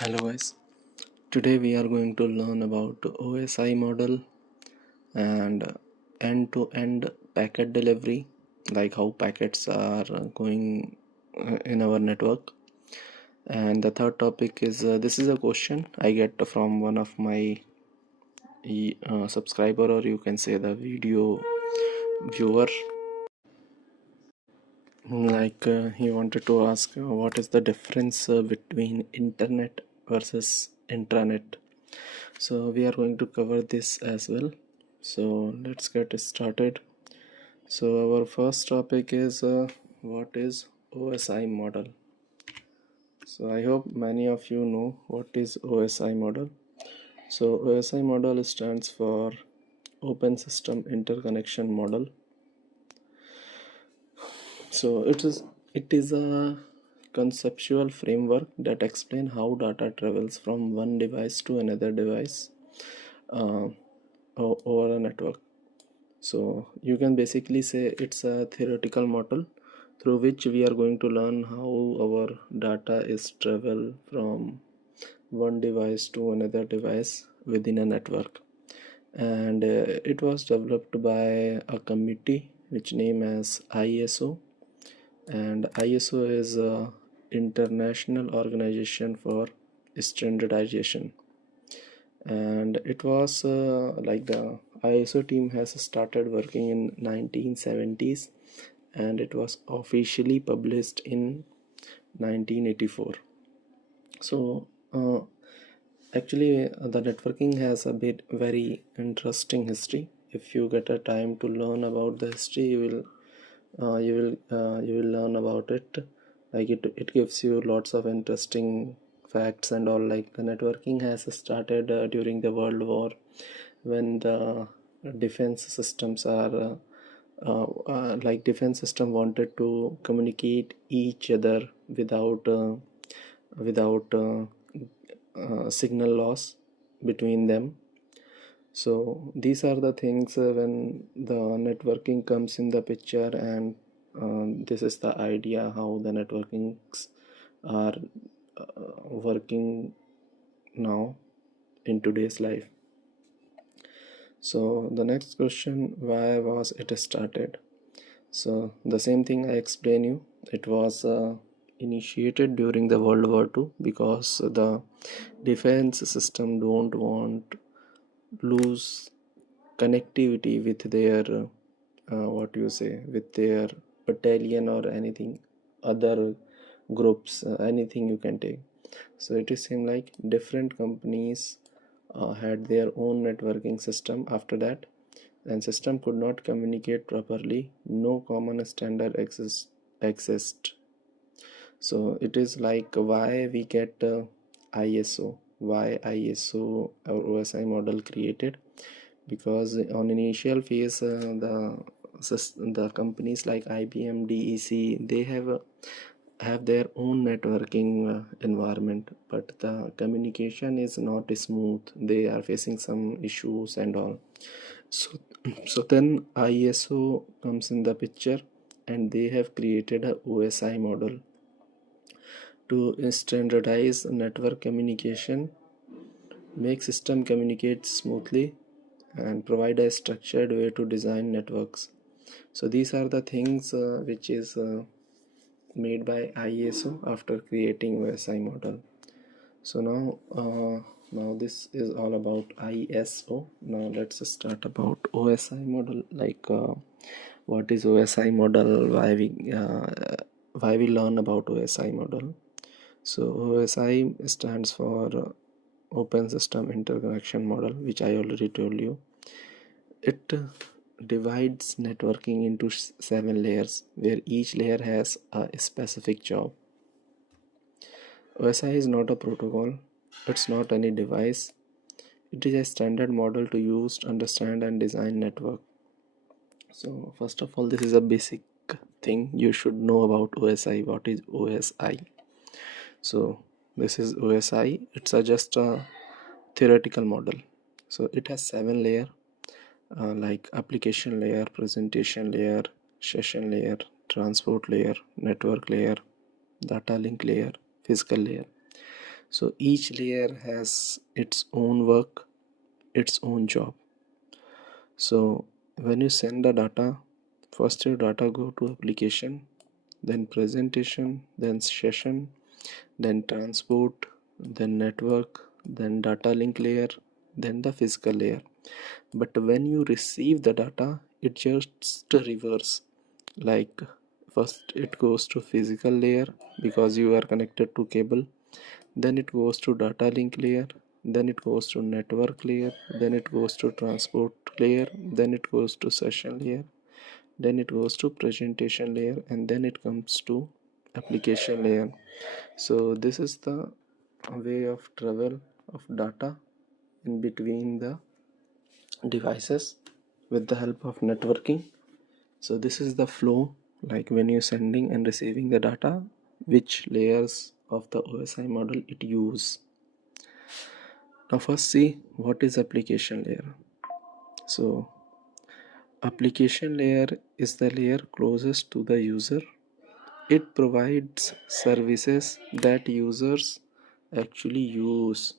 Hello guys, today we are going to learn about OSI model and end-to-end packet delivery, like how packets are going in our network. And the third topic is this is a question I get from one of my subscriber, or you can say the video viewer. He wanted to ask what is the difference between internet versus intranet. So we are going to cover this as well. So let's get started. So our first topic is what is OSI model. So I hope many of you know what is OSI model. So OSI model stands for Open System Interconnection Model. So it is a conceptual framework that explains how data travels from one device to another device uh, over a network. So you can basically say it's a theoretical model through which we are going to learn how our data is travel from one device to another device within a network. And it was developed by a committee which name as ISO, and ISO is a international organization for standardization. And it was like the ISO team has started working in 1970s, and it was officially published in 1984. So actually the networking has a bit very interesting history. If you get a time to learn about the history, you will learn about it. Like it gives you lots of interesting facts and all. Like the networking has started during the World War, when the defense systems are like defense system wanted to communicate each other without signal loss between them. So these are the things when the networking comes in the picture, and this is the idea how the networkings are working now in today's life. So the next question, why was it started? So the same thing I explain you. It was initiated during the World War II because the defense system don't want lose connectivity with their what you say, with their battalion or anything other groups, anything you can take. So it is same like different companies had their own networking system after that, and system could not communicate properly, no common standard exist. So it is like why we get ISO, why ISO or OSI model created. Because on initial phase the companies like IBM, DEC, they have their own networking environment, but the communication is not smooth. They are facing some issues and all. So then ISO comes in the picture, and they have created a OSI model to standardize network communication, make system communicate smoothly, and provide a structured way to design networks. So these are the things which is made by ISO after creating OSI model. So now this is all about ISO. Now let's start about OSI model. What is OSI model? Why we learn about OSI model? So OSI stands for Open System Interconnection Model, which I already told you. It divides networking into 7 layers, where each layer has a specific job. OSI is not a protocol, it's not any device. It is a standard model to use, understand, and design network. So first of all, this is a basic thing you should know about OSI. What is OSI? So this is OSI. It's just a theoretical model. So it has 7 layers, like application layer, presentation layer, session layer, transport layer, network layer, data link layer, physical layer. So each layer has its own work, its own job. So when you send the data, first your data go to application, then presentation, then session, then transport, then network, then data link layer, then the physical layer. But when you receive the data, it just reverse. Like first it goes to physical layer because you are connected to cable, then it goes to data link layer, then it goes to network layer, then it goes to transport layer, then it goes to session layer, then it goes to presentation layer, and then it comes to application layer. So this is the way of travel of data in between the devices with the help of networking. So this is the flow, like when you're sending and receiving the data, which layers of the OSI model it use. Now first see what is application layer. So application layer is the layer closest to the user. It provides services that users actually use.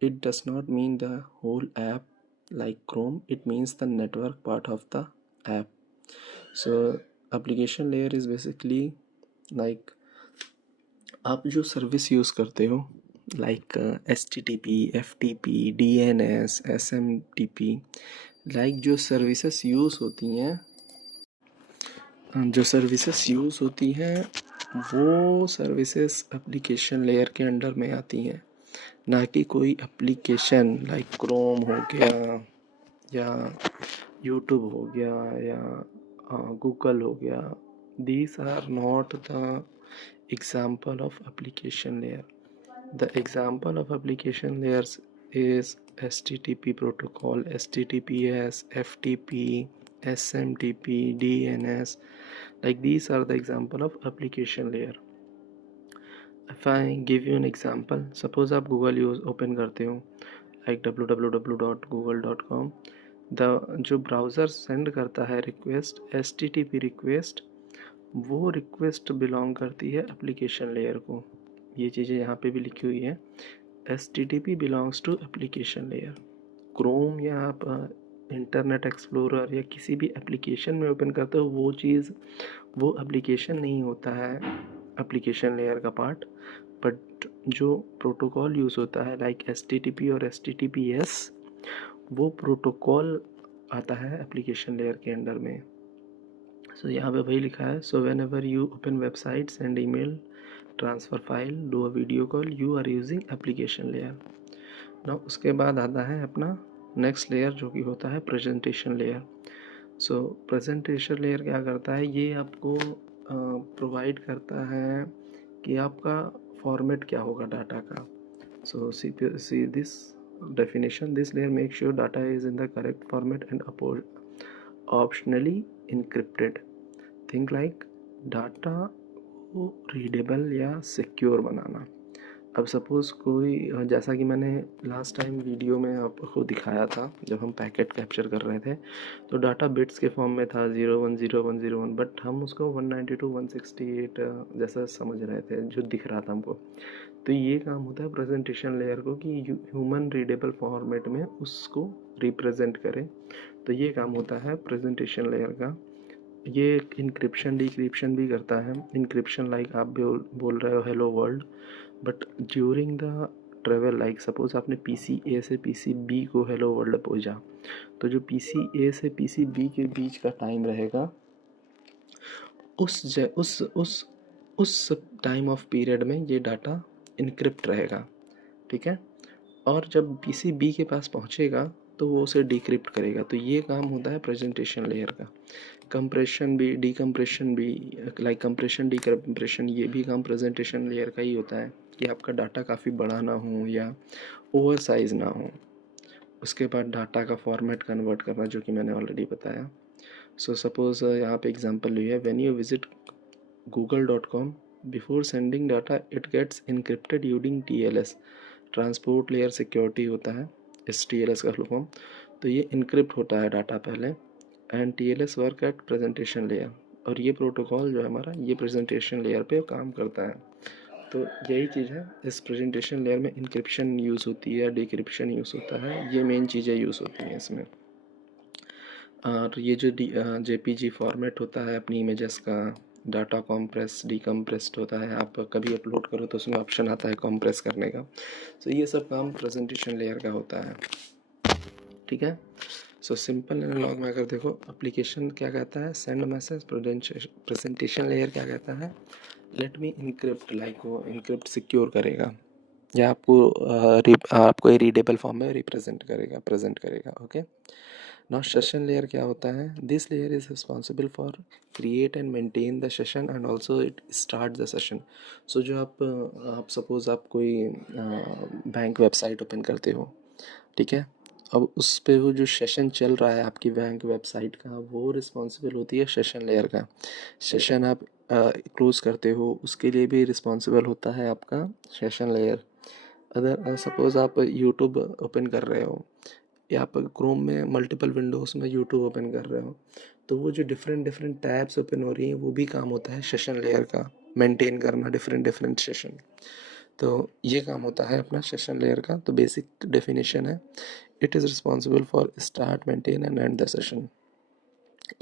It does not mean the whole app like Chrome, it means the network part of the app. So application layer is basically like आप जो service use करते हो like HTTP, FTP, DNS, SMTP, like जो services use होती हैं वो services application layer के under में आती हैं, ना कि कोई एप्लीकेशन लाइक क्रोम हो गया या यूट्यूब हो गया या गूगल हो गया. These are not the example of application layer. The example of application layers is HTTP protocol, HTTPS, FTP, SMTP, DNS. Like these are the example of application layer. If I give you an example, suppose आप Google use open करते हो like www.google.com. जो browser send करता है request, HTTP request, वो request belong करती है application layer को. ये चीज़ें यहाँ पे भी लिखी हुई है. HTTP belongs to application layer. Chrome या आप इंटरनेट एक्सप्लोरर या किसी भी एप्लीकेशन में ओपन करते हो, वो चीज़ वो एप्लीकेशन नहीं होता है एप्लीकेशन लेयर का पार्ट. बट जो प्रोटोकॉल यूज़ होता है लाइक HTTP और HTTPS, वो प्रोटोकॉल आता है एप्लीकेशन लेयर के अंडर में. सो यहाँ पे वही लिखा है. So whenever you open website, send email, transfer file, do a video call, you are using application layer. ना उसके बाद आता है अपना नेक्स्ट लेयर जो कि होता है प्रेजेंटेशन लेयर. सो प्रेजेंटेशन लेयर क्या करता है, ये आपको प्रोवाइड करता है कि आपका फॉर्मेट क्या होगा डाटा का. So see this definition, this layer makes sure data is in the correct format and optionally encrypted. Think like data को रीडेबल या सिक्योर बनाना. अब सपोज़ कोई जैसा कि मैंने लास्ट टाइम वीडियो में आपको दिखाया था, जब हम पैकेट कैप्चर कर रहे थे तो डाटा बिट्स के फॉर्म में था 010101, बट हम उसको 192.168 जैसा समझ रहे थे, जो दिख रहा था हमको. तो ये काम होता है प्रेजेंटेशन लेयर को कि ह्यूमन रीडेबल फॉर्मेट में उसको रिप्रेजेंट करें. तो ये काम होता है प्रेजेंटेशन लेयर का. ये इंक्रिप्शन डिक्रिप्शन भी करता है. इंक्रिप्शन लाइक आप बोल रहे हो hello world, but during the travel, like suppose आपने PC A से PC B को हेलो वर्ल्ड भेजा, तो जो PC A से PC B के बीच का टाइम रहेगा, उस टाइम ऑफ पीरियड में ये डाटा इनक्रिप्ट रहेगा. ठीक है. और जब PC B के पास पहुंचेगा तो वो उसे डिक्रिप्ट करेगा. तो ये काम होता है प्रेजेंटेशन लेयर का. कंप्रेशन भी, डिकम्प्रेशन भी, लाइक कंप्रेशन डिकम्प्रेशन, ये भी काम प्रेजेंटेशन लेयर का ही होता है कि आपका डाटा काफ़ी बड़ा ना हो या ओवर साइज ना हो. उसके बाद डाटा का फॉर्मेट कन्वर्ट करना, जो कि मैंने ऑलरेडी बताया. सो सपोज़ यहाँ पे एग्जांपल लिया है, when you visit google.com, before sending data it gets encrypted using TLS, transport layer security होता है इस TLS का फुल फॉर्म. तो ये इनक्रिप्ट होता है डाटा पहले, and TLS work at presentation layer. और ये प्रोटोकॉल जो है हमारा, ये प्रेजेंटेशन लेयर पे काम करता है. तो यही चीज़ है, इस प्रेजेंटेशन लेयर में इंक्रिप्शन यूज़ होती है, डिक्रिप्शन यूज़ होता है, ये मेन चीज़ें यूज़ होती हैं इसमें। और ये जो जेपीजी फॉर्मेट होता है अपनी इमेजेस का, डाटा कॉम्प्रेस डीकम्प्रेस्ड होता है, आप कभी अपलोड करो तो उसमें ऑप्शन आता है कॉम्प्रेस करने का। तो ये सब काम प्रेजेंटेशन लेयर का होता है, ठीक है। सो सिंपल एनालॉग में अगर देखो, एप्लीकेशन क्या कहता है, सेंड मैसेज। प्रेजेंटेशन लेयर क्या कहता है, लेट मी इनक्रिप्ट, लाइक वो इनक्रिप्ट सिक्योर करेगा, या आपको रीडेबल फॉर्म में रिप्रेजेंट करेगा, प्रेजेंट करेगा। ओके, नाउ सेशन लेयर क्या होता है, this layer is responsible for create and maintain the session and also it start the session. So जो आप सपोज आप कोई बैंक वेबसाइट ओपन करते हो, ठीक है, अब उस पे वो जो सेशन चल रहा है आपकी बैंक वेबसाइट का, वो रिस्पॉन्सिबल होती है सेशन लेयर का। सेशन आप क्लोज करते हो, उसके लिए भी रिस्पॉन्सिबल होता है आपका सेशन लेयर। अगर सपोज़ आप यूट्यूब ओपन कर रहे हो, या आप क्रोम में मल्टीपल विंडोज़ में यूट्यूब ओपन कर रहे हो, तो वो जो डिफरेंट डिफरेंट टैब्स ओपन हो रही हैं, वो भी काम होता है सेशन लेयर का, मेंटेन करना डिफरेंट डिफरेंट सेशन। तो ये काम होता है अपना सेशन लेयर का। तो बेसिक डेफिनेशन है, it is responsible for start, maintain and and the session.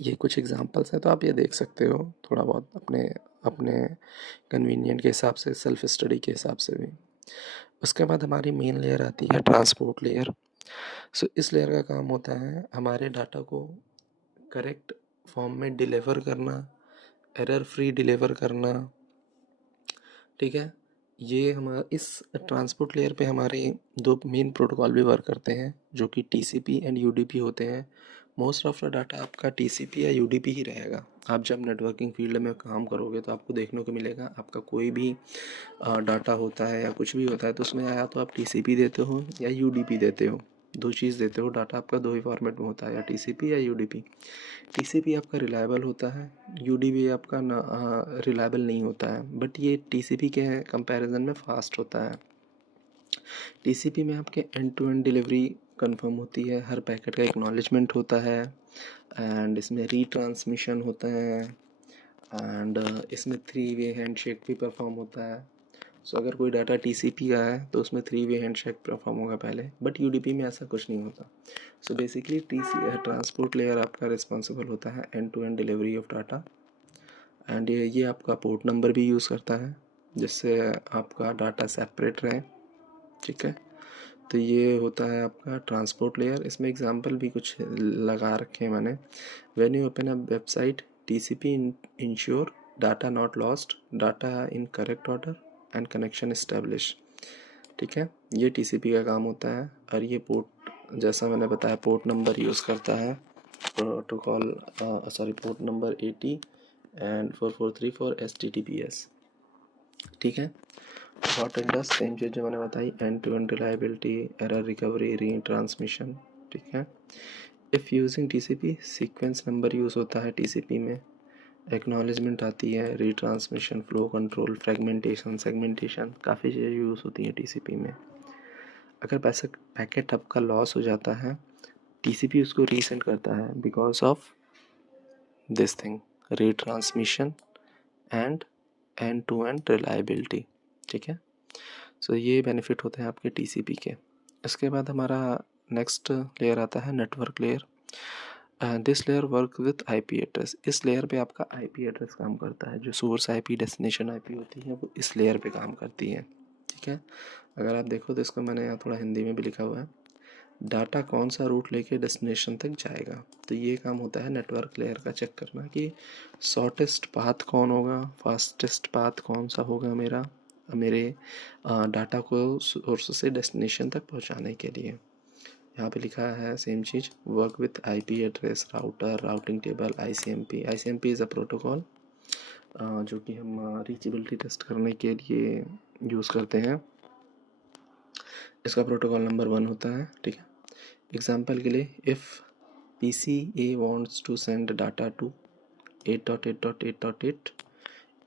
ये कुछ एग्जांपल्स हैं, तो आप ये देख सकते हो थोड़ा बहुत अपने अपने कन्वीनियंट के हिसाब से, सेल्फ स्टडी के हिसाब से भी। उसके बाद हमारी मेन लेयर आती है ट्रांसपोर्ट लेयर। सो इस लेयर का काम होता है हमारे डाटा को करेक्ट फॉर्म में डिलीवर करना, एरर फ्री डिलीवर करना, ठीक है। ये हमारा इस ट्रांसपोर्ट लेयर पे हमारे दो मेन प्रोटोकॉल भी वर्क करते हैं, जो कि टीसीपी एंड यूडीपी होते हैं। मोस्ट ऑफ द डाटा आपका टीसीपी या यूडीपी ही रहेगा। आप जब नेटवर्किंग फील्ड में काम करोगे तो आपको देखने को मिलेगा, आपका कोई भी डाटा होता है या कुछ भी होता है, तो उसमें या तो आप टीसीपी देते हो या यूडीपी देते हो, दो चीज़ देते हो। डाटा आपका दो ही फॉर्मेट में होता है, या टीसीपी या यूडीपी। टीसीपी आपका रिलायबल होता है, यूडीपी आपका ना रिलायबल नहीं होता है, बट ये टीसीपी के कंपैरिजन में फास्ट होता है। टीसीपी में आपके end to end delivery confirm होती है, हर पैकेट का एक्नॉलेजमेंट होता है, एंड इसमें रीट्रांसमिशन होता है, एंड इसमें 3 वे हैंडशेक भी परफॉर्म होता है। सो अगर कोई डाटा टीसीपी का है तो उसमें 3 वे हैंडशेक परफॉर्म होगा पहले, बट यूडीपी में ऐसा कुछ नहीं होता। सो बेसिकली ट्रांसपोर्ट लेयर आपका रिस्पॉन्सिबल होता है end to end delivery of data, and ये आपका पोर्ट नंबर भी यूज़ करता है, जिससे आपका डाटा सेपरेट रहे, ठीक है। तो ये होता है आपका ट्रांसपोर्ट लेयर। इसमें एग्जांपल भी कुछ लगा रखे हैं मैंने। When you open a website, TCP ensure data not lost, data in correct order and connection establish, ठीक है। ये टीसीपी का काम होता है। और ये पोर्ट, जैसा मैंने बताया, पोर्ट नंबर यूज़ करता है protocol, port number 80 and 443 for HTTPS, ठीक है। हॉट एंड डस्ट सेम चीज़ जो मैंने बताई, and to end reliability, error recovery, retransmission, ठीक है। If using TCP, sequence number use होता है टीसीपी में, एक्नॉलेजमेंट आती है, retransmission, flow control, fragmentation, segmentation, काफ़ी चीज़ें यूज़ होती हैं टीसीपी में। अगर पैकेट आपका लॉस हो जाता है, टीसीपी उसको रीसेंड करता है because of this thing, retransmission and end to end reliability, ठीक है। सो ये बेनिफिट होते हैं आपके टीसीपी के। इसके बाद हमारा नेक्स्ट लेयर आता है network layer. This layer work with IP address. इस लेयर पे आपका आईपी एड्रेस काम करता है, जो सोर्स आईपी, डेस्टिनेशन आईपी होती है, वो इस लेयर पे काम करती है, ठीक है। अगर आप देखो तो इसको मैंने यहाँ थोड़ा हिंदी में भी लिखा हुआ है, डाटा कौन सा रूट लेके डेस्टिनेशन तक जाएगा। तो ये काम होता है नेटवर्क लेयर का, चेक करना कि शॉर्टेस्ट पाथ कौन होगा, फास्टेस्ट पाथ कौन सा होगा मेरे डाटा को सोर्स से डेस्टिनेशन तक पहुंचाने के लिए। यहाँ पे लिखा है same cheese, work with IP address, router, routing table, ICMP. ICMP is a protocol जो कि हम रीचेबिलिटी टेस्ट करने के लिए यूज़ करते हैं। इसका प्रोटोकॉल नंबर 1 होता है, ठीक है। एग्जाम्पल के लिए, if PCA wants to send data to 8.8.8.8,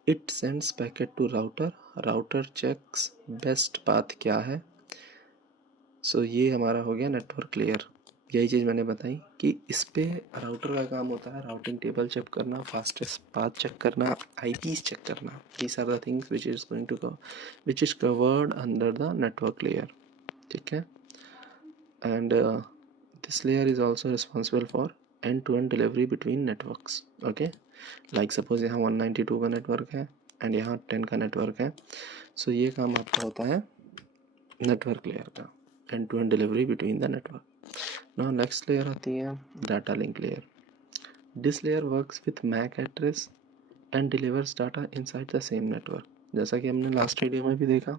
it sends packet to router checks best path क्या है। सो ये हमारा हो गया नेटवर्क लेयर। यही चीज़ मैंने बताई कि इस पे राउटर का काम होता है राउटिंग टेबल चेक करना, फास्टेस्ट पाथ चेक करना, आईपीस चेक करना. These are the things which is covered under the network layer. ठीक है. And this layer is also responsible for end to end delivery between networks. Okay. Like suppose यहाँ 192 का network है and यहाँ 10 का network है. सो ये काम आपका होता है नेटवर्क लेयर का, end to end delivery between the network. Now next layer आती है data link layer. This layer works with MAC address and delivers data inside the same network. जैसा कि हमने लास्ट वीडियो में भी देखा,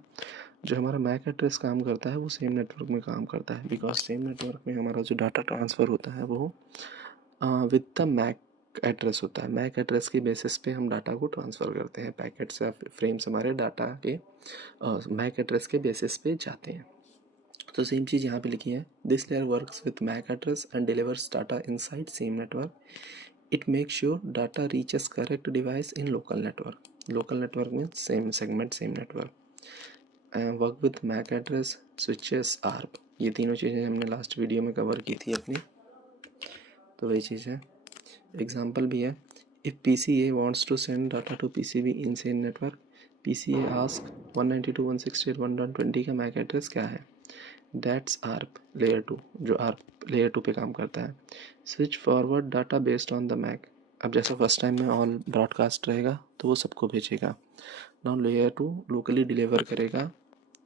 जो हमारा मैक एड्रेस काम करता है वो सेम नेटवर्क में काम करता है, बिकॉज सेम नेटवर्क में हमारा जो डाटा ट्रांसफ़र होता है वो विद द मैक एड्रेस होता है. मैक एड्रेस की बेसिस पे हम डाटा को ट्रांसफ़र करते हैं. पैकेट्स या फ्रेम्स हमारे डाटा के मैक एड्रेस के बेसिस पे जाते हैं. तो सेम चीज़ यहाँ पे लिखी है. This layer works with MAC address and delivers data inside same network. It makes sure data reaches correct device in local network. Local network में same segment same network. Work with MAC address, switches, ARP. ये तीनों चीज़ें हमने last video में cover की थी अपनी, तो वही चीज़ है. एग्जाम्पल भी है. If PCA wants to send data to PCB in same network, PCA ask 192.168.120 का मैक एड्रेस क्या है. दैट्स आर्प लेयर 2, जो आर्प लेयर 2 पे काम करता है. Switch forward data based on the MAC. अब जैसा फर्स्ट टाइम में ऑल ब्रॉडकास्ट रहेगा तो वो सबको भेजेगा. नाउ लेयर 2 लोकली डिलीवर करेगा.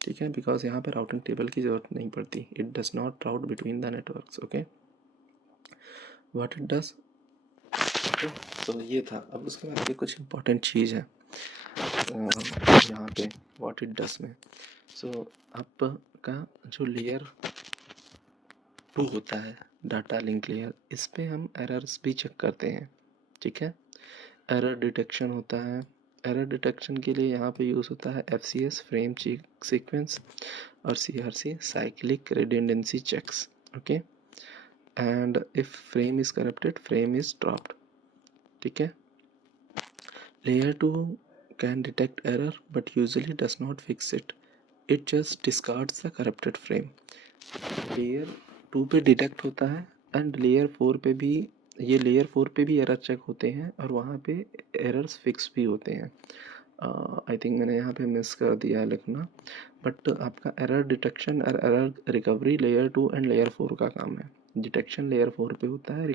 ठीक है, बिकॉज यहाँ पे राउटिंग टेबल की ज़रूरत नहीं पड़ती. It does not route between the networks. Okay. What it does. तो ये था. अब उसके बाद ये कुछ इंपॉर्टेंट चीज़ है यहाँ पे व्हाट इट डज में. सो आपका जो लेयर 2 होता है डाटा लिंक लेयर, इस पे हम एरर्स भी चेक करते हैं. ठीक है. एरर डिटेक्शन होता है. एरर डिटेक्शन के लिए यहाँ पे यूज़ होता है FCS फ्रेम सीक्वेंस और CRC cyclic redundancy checks. Okay. And if frame is corrupted, frame is dropped. ठीक है. Layer 2 can detect error but usually does not fix it. It just discards the corrupted frame. Layer 2 पे detect होता है and layer 4 पे भी, ये layer 4 पे भी एरर चेक होते हैं और वहाँ पे एरर्स फिक्स भी होते हैं. आई थिंक मैंने यहाँ पे मिस कर दिया है लिखना, बट आपका एरर डिटेक्शन और error recovery layer 2 and layer 4 का काम है. डिटेक्शन लेयर 4 पे होता है,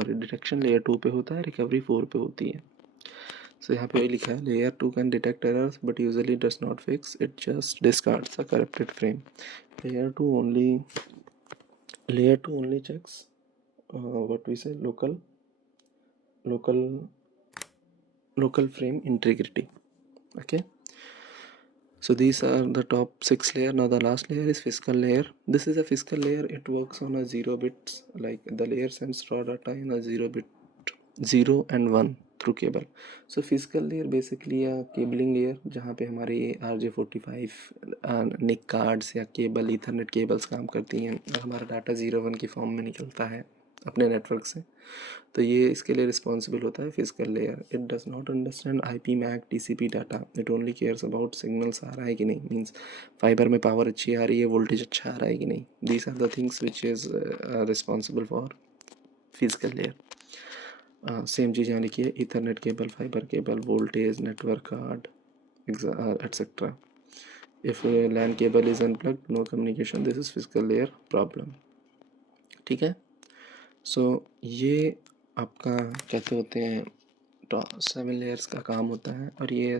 डिटेक्शन लेयर 2 पे होता है, रिकवरी 4 पे होती है. सो यहाँ पे वही लिखा है. Layer 2 can detect errors but usually does not fix it, just discards the corrupted frame. Layer 2 only checks what we say local frame integrity. Okay. So these are the top 6 layer. Now the last layer is physical layer. This is a physical layer. It works on a 0 bits, like the layer sends raw data in a 0 bit, 0 and 1 through cable. So physical layer basically cabling layer, जहाँ पे हमारे RJ45 निक cards या cable Ethernet cables काम करती हैं और हमारा data 0-1 की फॉर्म में निकलता है अपने नेटवर्क से. तो ये इसके लिए रिस्पॉन्सिबल होता है physical layer. It does not understand IP MAC TCP data. It only cares about signals आ रहा है कि नहीं, मीन्स फाइबर में पावर अच्छी आ रही है, वोल्टेज अच्छा आ रहा है कि नहीं. These are the things which is responsible for physical layer. Same चीज़ यहाँ लिखी है. Ethernet cable, fibre cable, voltage, network card, etc. If LAN cable is unplugged, no communication, this is physical layer problem. ठीक है. सो ये आपका कहते होते हैं 7 लेयर्स का काम होता है और ये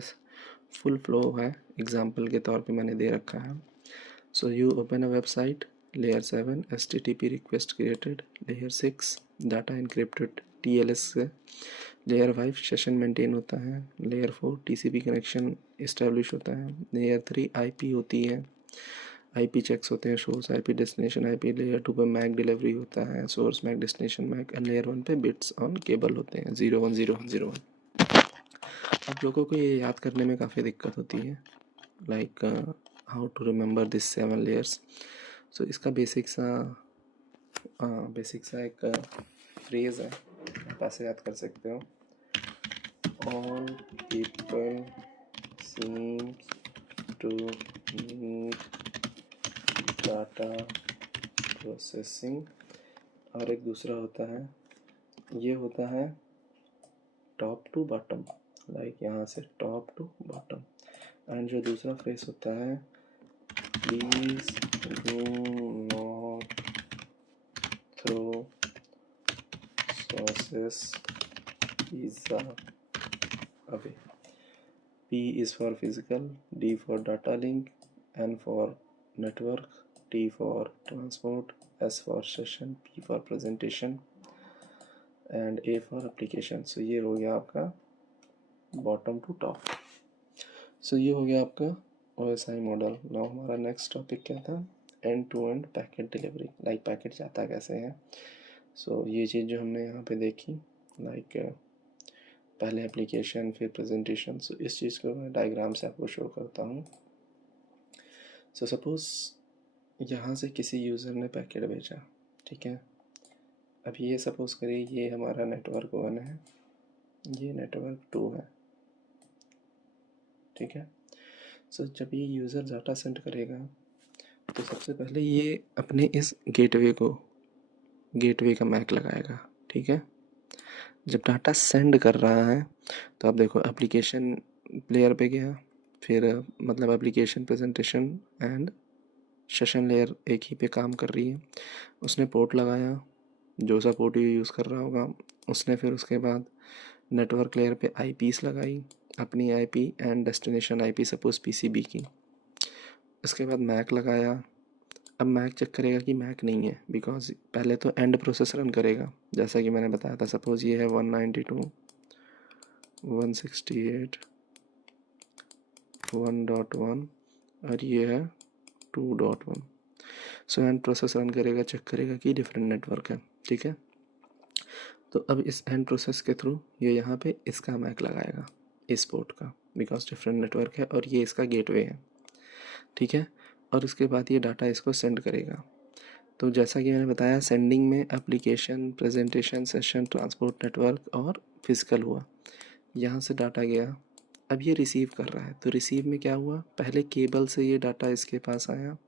फुल फ्लो है. एग्जाम्पल के तौर पे मैंने दे रखा है. So you open a website, layer 7 HTTP request created, layer 6 data encrypted TLS से, लेयर 5 सेशन मेंटेन होता है, लेयर 4 TCP कनेक्शन इस्टेब्लिश होता है, लेयर 3 IP होती है, IP चेक्स होते हैं, source IP, destination IP. Layer 2 पे मैक डिलीवरी होता है, source MAC, destination MAC. And layer 1 पे बिट्स ऑन केबल होते हैं, 01 01 01. आप लोगों को ये याद करने में काफ़ी दिक्कत होती है, like how to remember this 7 layers. So इसका बेसिक सा एक फ्रेज है, आप ऐसे याद कर सकते हो. All people seems to need data processing, और एक दूसरा होता है, ये होता है टॉप टू बॉटम, लाइक यहाँ से टॉप टू बॉटम। एंड जो दूसरा फ्रेज होता है, please do not throw sauces pizza away. P is for physical, D for data link, N for network, T for transport, S for session, P for presentation and A for application। So ये हो गया आपका bottom to top. सो ये हो गया आपका OSI model. Now हमारा next topic क्या था, end to end packet delivery, like packet जाता कैसे है। सो ये चीज़ जो हमने यहाँ पे देखी, लाइक पहले एप्लीकेशन फिर प्रेजेंटेशन। सो इस चीज़ को मैं डायग्राम से आपको शो करता हूँ। सो सपोज़ यहाँ से किसी यूज़र ने पैकेट भेजा, ठीक है। अब ये सपोज़ करिए ये हमारा नेटवर्क 1 है, ये नेटवर्क 2 है, ठीक है। सो जब ये यूज़र डाटा सेंड करेगा तो सबसे पहले ये अपने इस गेटवे का मैक लगाएगा, ठीक है। जब डाटा सेंड कर रहा है तो आप देखो एप्लीकेशन प्लेयर पे गया, फिर मतलब application presentation and session layer एक ही पे काम कर रही है। उसने पोर्ट लगाया, जो सा पोर्ट ये यूज़ कर रहा होगा उसने, फिर उसके बाद नेटवर्क लेयर पे आईपीस लगाई, अपनी IP and destination IP suppose PCB की। उसके बाद मैक लगाया। अब मैक चेक करेगा कि मैक नहीं है, बिकॉज पहले तो एंड प्रोसेस रन करेगा, जैसा कि मैंने बताया था। सपोज ये है 192 168 1.1 और ये है 2.1। सो एंड प्रोसेस रन करेगा, चेक करेगा कि डिफरेंट नेटवर्क है, ठीक है। तो अब इस एंड प्रोसेस के थ्रू ये यहाँ पे इसका मैक लगाएगा, इस पोर्ट का, बिकॉज डिफरेंट नेटवर्क है और ये इसका गेटवे है, ठीक है। और उसके बाद ये डाटा इसको सेंड करेगा। तो जैसा कि मैंने बताया, सेंडिंग में application, presentation, session, transport, network और फिजिकल हुआ। यहाँ से डाटा गया, अब ये रिसीव कर रहा है। तो रिसीव में क्या हुआ, पहले केबल से ये डाटा इसके पास आया।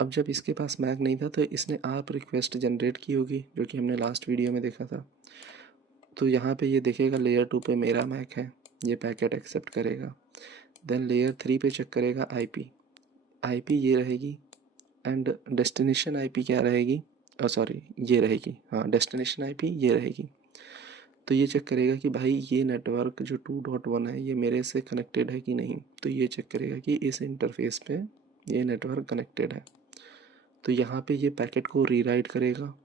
अब जब इसके पास मैक नहीं था तो इसने ARP रिक्वेस्ट जनरेट की होगी, जो कि हमने लास्ट वीडियो में देखा था। तो यहाँ पे ये देखेगा लेयर 2 पे मेरा मैक है, ये पैकेट एक्सेप्ट करेगा। देन लेयर 3 पे चेक करेगा आईपी ये रहेगी, एंड डेस्टिनेशन आईपी क्या रहेगी, सॉरी ये रहेगी, हाँ डेस्टिनेशन आईपी ये रहेगी। तो ये चेक करेगा कि भाई ये नेटवर्क जो 2.1 है ये मेरे से कनेक्टेड है कि नहीं। तो ये चेक करेगा कि इस इंटरफेस पे ये नेटवर्क कनेक्टेड है। तो यहाँ पे ये पैकेट को रीराइट करेगा,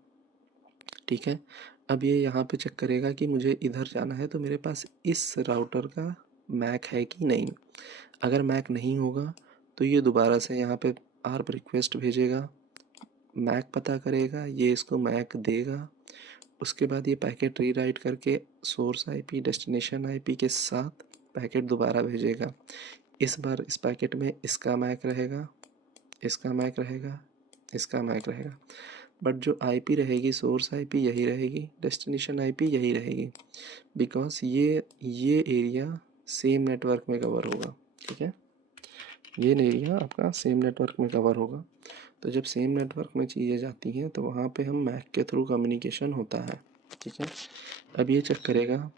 ठीक है। अब ये यहाँ पे चेक करेगा कि मुझे इधर जाना है तो मेरे पास इस राउटर का मैक है कि नहीं। अगर मैक नहीं होगा तो ये दोबारा से यहाँ पे ARP रिक्वेस्ट भेजेगा, मैक पता करेगा, ये इसको मैक देगा। उसके बाद ये पैकेट रीराइट करके सोर्स आईपी, डेस्टिनेशन आईपी के साथ पैकेट दोबारा भेजेगा। इस बार इस पैकेट में इसका मैक रहेगा, इसका मैक रहेगा, इसका मैक रहेगा, बट जो आईपी रहेगी सोर्स आईपी यही रहेगी, डेस्टिनेशन आईपी यही रहेगी, बिकॉज ये एरिया सेम नेटवर्क में कवर होगा, ठीक है। ये एरिया आपका सेम नेटवर्क में कवर होगा। तो जब सेम नेटवर्क में चीज़ें जाती हैं तो वहाँ पे हम मैक के थ्रू कम्युनिकेशन होता है, ठीक है। अब ये चेक करेगा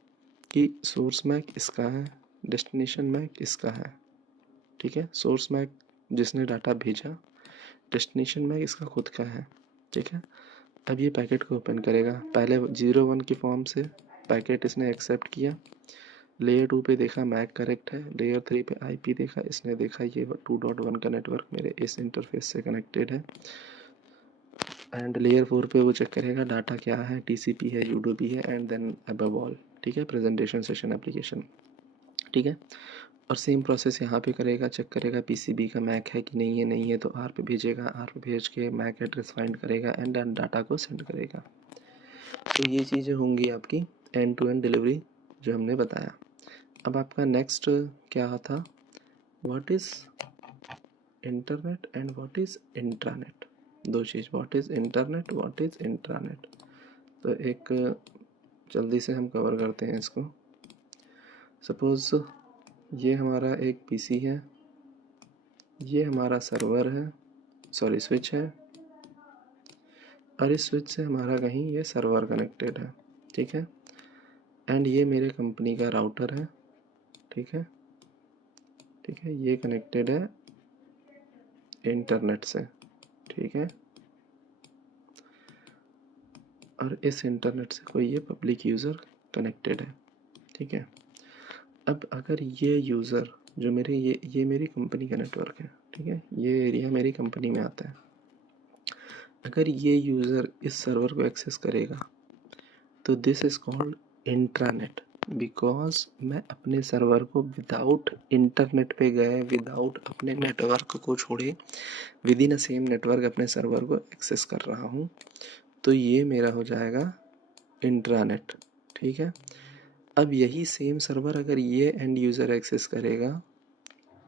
कि सोर्स मैक इसका है, डेस्टिनेशन मैक इसका है, ठीक है। सोर्स मैक जिसने डाटा भेजा, डेस्टिनेशन मैक इसका खुद का है, ठीक है। अब ये पैकेट को ओपन करेगा, पहले 0-1 की फॉर्म से पैकेट इसने एक्सेप्ट किया। लेयर 2 पे देखा मैक करेक्ट है, लेयर 3 पे आईपी देखा, इसने देखा ये 2.1 का नेटवर्क मेरे इस इंटरफेस से कनेक्टेड है। एंड लेयर 4 पे वो चेक करेगा डाटा क्या है, टीसीपी है, यूडीपी है, एंड देन अबव ऑल, ठीक है, प्रेजेंटेशन, सेशन, एप्लीकेशन, ठीक है। और सेम प्रोसेस यहाँ पे करेगा, चेक करेगा पीसीबी का मैक है कि नहीं है, नहीं है तो ARP भेजेगा, ARP भेज के मैक एड्रेस फाइंड करेगा एंड डाटा को सेंड करेगा। तो ये चीज़ें होंगी आपकी एंड टू एंड डिलीवरी जो हमने बताया। अब आपका नेक्स्ट क्या था, what is internet and what is intranet. दो चीज़, what is internet, what is intranet. तो एक जल्दी से हम कवर करते हैं इसको। सपोज़ ये हमारा एक पीसी है, ये हमारा सर्वर है, सॉरी स्विच है, और इस स्विच से हमारा कहीं ये सर्वर कनेक्टेड है, ठीक है। एंड ये मेरे कंपनी का राउटर है, ठीक है, ठीक है। ये कनेक्टेड है इंटरनेट से, ठीक है। और इस इंटरनेट से कोई ये पब्लिक यूज़र कनेक्टेड है, ठीक है। अब अगर ये यूज़र जो मेरे ये मेरी कंपनी का नेटवर्क है, ठीक है, ये एरिया मेरी कंपनी में आता है। अगर ये यूज़र इस सर्वर को एक्सेस करेगा तो this is called intranet, because मैं अपने सर्वर को विदाउट इंटरनेट पे गए, विदाउट अपने नेटवर्क को छोड़े, with in a same network अपने सर्वर को एक्सेस कर रहा हूँ, तो ये मेरा हो जाएगा इंट्रानेट, ठीक है। अब यही सेम सर्वर अगर ये एंड यूज़र एक्सेस करेगा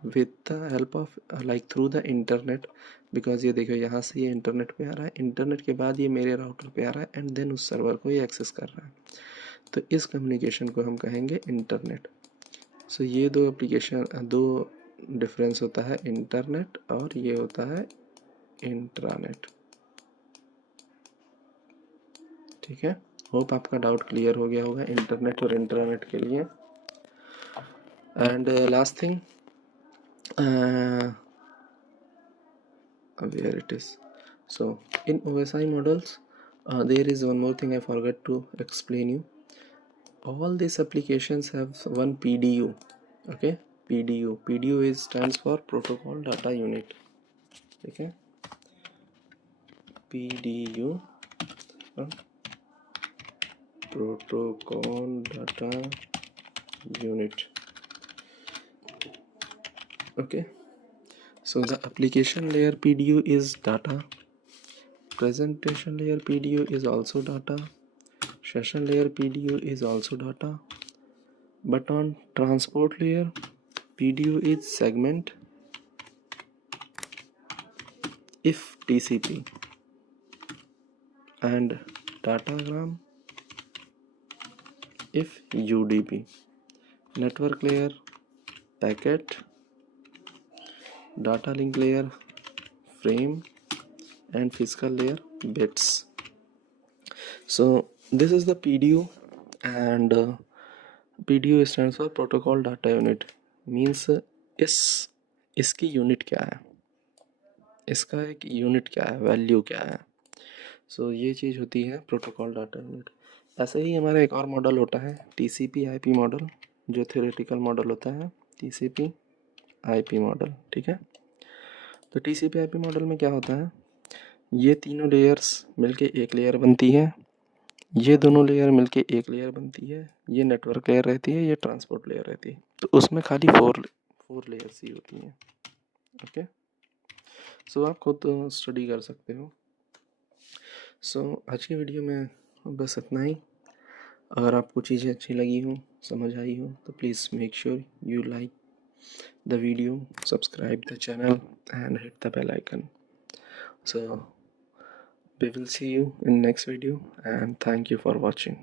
with the help of like through the internet, because ये देखो यहाँ से ये इंटरनेट पे आ रहा है, इंटरनेट के बाद ये मेरे राउटर पे आ रहा है एंड देन उस सर्वर को ये एक्सेस कर रहा है, तो इस कम्युनिकेशन को हम कहेंगे इंटरनेट। सो ये दो एप्लीकेशन, दो डिफरेंस होता है इंटरनेट और ये होता है इंट्रानेट, ठीक है। होप आपका डाउट क्लियर हो गया होगा इंटरनेट और इंट्रानेट के लिए। And last thing, where it is, so in OSI models there is one more thing I forgot to explain you. All these applications have one PDU, okay, PDU is stands for protocol data unit, okay, PDU, protocol data unit, okay. So the application layer PDU is data, presentation layer PDU is also data, session layer PDU is also data, but on transport layer PDU is segment if TCP and datagram if UDP, network layer packet, data link layer frame, and physical layer bits. So this is the PDU, and PDU stands for protocol data unit, means इसकी unit क्या है, इसका एक unit क्या है, value क्या है। सो ये चीज़ होती है प्रोटोकॉल डाटा यूनिट। ऐसे ही हमारा एक और मॉडल होता है TCP IP मॉडल, जो थ्योरेटिकल मॉडल होता है TCP IP मॉडल, ठीक है। तो TCP IP मॉडल में क्या होता है, ये तीनों लेयर्स मिलके एक लेयर बनती है, ये दोनों लेयर मिलके एक लेयर बनती है, ये नेटवर्क लेयर रहती है, ये ट्रांसपोर्ट लेयर रहती है, तो उसमें खाली फोर लेयर्स ही होती हैं, ओके। सो आप खुद स्टडी कर सकते हो। सो आज की वीडियो में बस इतना ही। अगर आपको चीज़ें अच्छी लगी हो, समझ आई हो, तो please make sure you like the video, subscribe the channel and hit the bell icon. So we will see you in next video and thank you for watching.